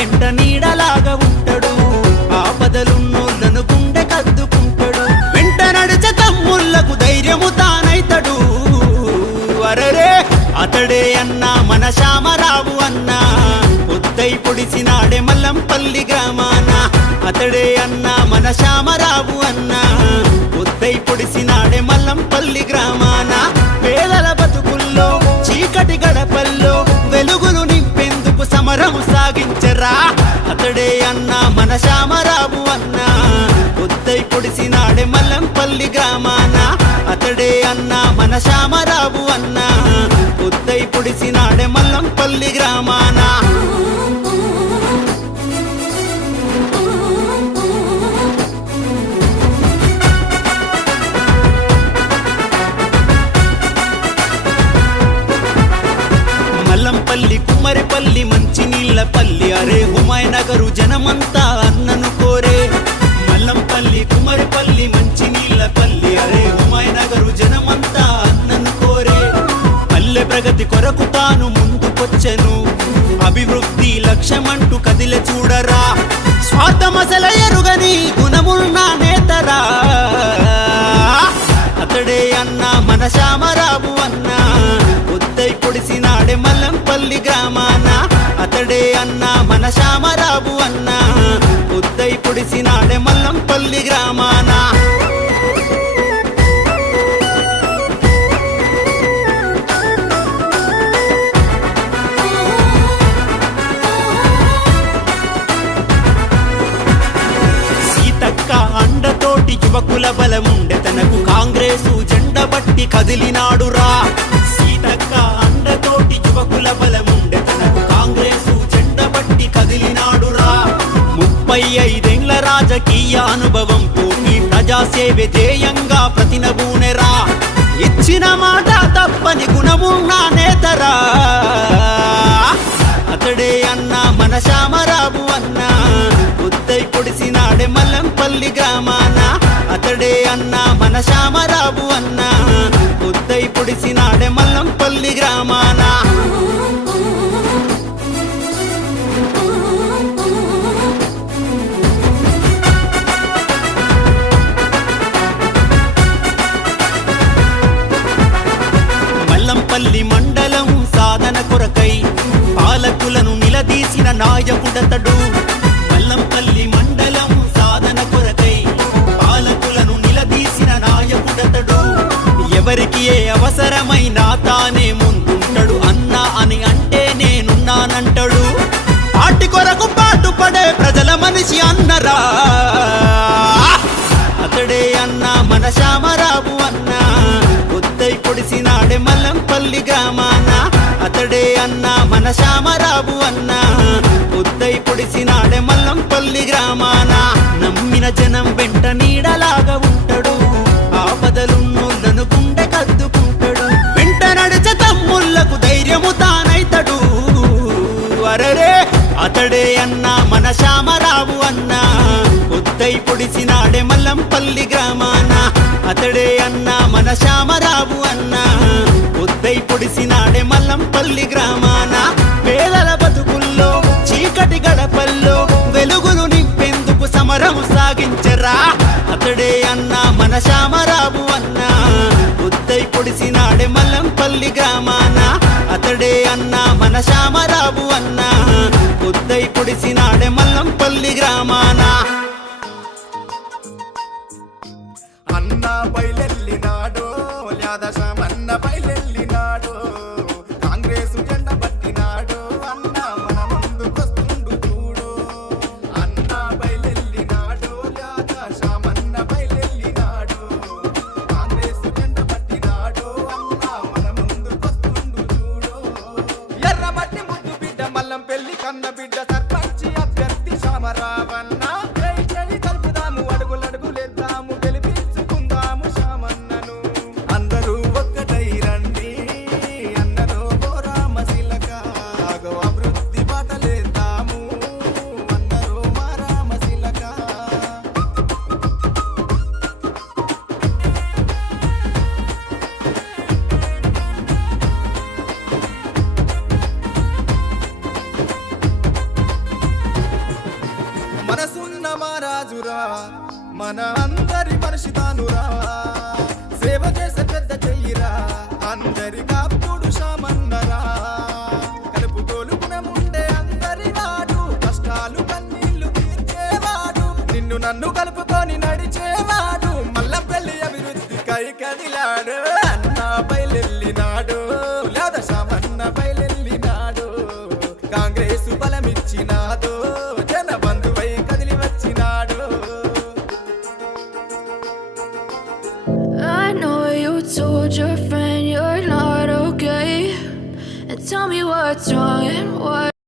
వెంట నీడలాగా ఉంటాడు, ఆపదలున్నోళ్ళను గుండె కద్దుకుంటాడు. వెంట నడిచే తమ్ముళ్లకు ధైర్యము తానైతడు. అరరే అతడే అన్నా మన శ్యామరావు అన్నా, పొద్దై పొడిసినాడే మల్లంపల్లి గ్రామాన. అతడే అన్నా మన శ్యామరావు అన్నా, పొద్దై పొడిసినాడే మల్లంపల్లి గ్రామాన. పేదల బతుకుల్లో చీకటి గడపల్లో వెలుగులు నింపేందుకు సమరము సాగించరా. అతడే అన్నా మన శ్యామరావు అన్నా, పొద్దై పొడిసినాడే మల్లంపల్లి గ్రామాన. అతడే అన్నా మన శ్యామరావు అన్నా, పొద్దై పొడిసినాడే మల్లంపల్లి గ్రామాన. మల్లంపల్లి కుమ్మరిపల్లి మంచి నీళ్ళ పల్లి, అరే హుమాయనగరు జనమంతా అన్నను కోరే. మల్లంపల్లి కుమ్మరిపల్లి మంచి నీళ్ళ పల్లి, అరే హుమాయనగరు జనమంతా అన్నను కోరే. పల్లె ప్రగతి కొరకు తాను ముందుకొచ్చెను, అభివృద్ధి లక్ష్యమంటూ కదిలే చూడరా. స్వార్థమసల ఎరుగని గుణమున్న నేతరా. అతడే అన్నా మన శ్యామరావు అన్నా, పొద్దై పొడిసినాడే మల్లంపల్లి గ్రామాన. అతడే అన్నా మన శ్యామరావు అన్నా, పొద్దై పొడిసినాడే మల్లంపల్లి గ్రామాన. సీతక్క అండతోటి యువకుల బలముండె తనకు, కాంగ్రెసు జెండ బట్టి కదిలినాడురా. సీతక్క అండతోటి యువకుల బలముండె తనకు, కాంగ్రెసు జెండ బట్టి కదిలినాడురా. 35 రాజకీయ అనుభవంతో ఈ ప్రజాసేవే ధ్యేయంగా ప్రతినబూనెరా. ఇచ్చిన మాట తప్పని గుణమున్న నేతరా. అతడే అన్నా మన శ్యామరావు అన్నా, పొద్దై పొడిసినాడే మల్లంపల్లి గ్రామాన. అతడే అన్నా మన శ్యామరావు అన్నా, పొద్దై పొడిసినాడే మల్లంపల్లి గ్రామాన. మల్లంపల్లి మండలం సాధన కొరకై పాలకులను నిలదీసిన నాయకుడతడు. మల్లంపల్లి మండలం సాధన కొరకై పాలకులను నిలదీసిన నాయకుడతడు. ఎవరికి ఏ అవసరమైనా తానే ముందుంటాడు, అన్నా అని అంటే నేనున్నానంటాడు. పార్టీ కొరకు పాటుపడే ప్రజల మనిషి అన్నరా. అతడే అన్నా మన శ్యామరావు అన్నా, పొద్దై పొడిసినాడే మల్లంపల్లి గ్రామాన. అతడే అన్నా మన శ్యామరావు అన్నా, పొద్దై పొడిసినాడే మల్లంపల్లి గ్రామాన. నమ్మిన జనం వెంట నీడలాగా ఉంటాడు, ఆపదలున్నోళ్ళను గుండె కద్దుకుంటాడు. వెంట నడిచే తమ్ముళ్లకు ధైర్యము తానైతడు. అరరే అతడే అన్నా మన శ్యామరావు అన్నా, పొద్దై పొడిసినాడే మల్లంపల్లి గ్రామాన. అతడే అన్నా మన శ్యామరావు అన్నా, పొద్దై పొడిసినాడే మల్లంపల్లి గ్రామాన. పేదల బతుకుల్లో చీకటి గడపల్లో వెలుగులు నింపేందుకు సమరము సాగించరా. అతడే అన్నా మన శ్యామరావు అన్నా, పొద్దై పొడిసినాడే మల్లంపల్లి గ్రామాన. అతడే అన్నా మన శ్యామరావు అన్నా, పొద్దై పొడిసినాడే మల్లంపల్లి గ్రామాన. అన్న బయలెల్లినాడో యాదశమన్న బయలెల్లినాడో, కాంగ్రెసు జెండ పట్టినాడో అన్న మన ముందుకొస్తుండు చూడు. అన్న బయలెల్లినాడో యాదశమన్న బయలెల్లినాడో, కాంగ్రెసు జెండ పట్టినాడో అన్న మన ముందుకొస్తుండు చూడు. ఎర్రమట్టి ముద్దు బిడ్డ మల్లంపల్లి కన్న బిడ్డ సర్పంచి అభ్యర్థి శ్యామరావన్న. కలుపుదాము అడుగులడుగులేద్దాము, గెలిపించుకుందాము శ్యామన్నను. అందరూ ఒక్కటై రండి అన్నరో ఓ రామశిలక, అభివృద్ధి బాటలేద్దాము అన్నరో మా రామశిలక. మన అందరి మనిషి తానురా, సేవ చేసే పెద్ద చెయ్యిరా, అందరి కాపుడు శామన్నరా, కలుపుకోలు గుణముండే అందరి నాడు, కష్టాలు కన్నీళ్లు తీర్చేవాడు, నిన్ను నన్ను కలుపుకొని నడిచేవాడు, మల్లంపల్లి అభివృద్ధి కై కదిలాడు. అన్నా బయలెల్లినాడు, లేదా శామన్న బయలెల్లినాడు, కాంగ్రెస్ బలమిచ్చినాడు, జన బంధువై కదిలి వచ్చినాడు. I know you told your friend you're not okay, and tell me what's wrong and why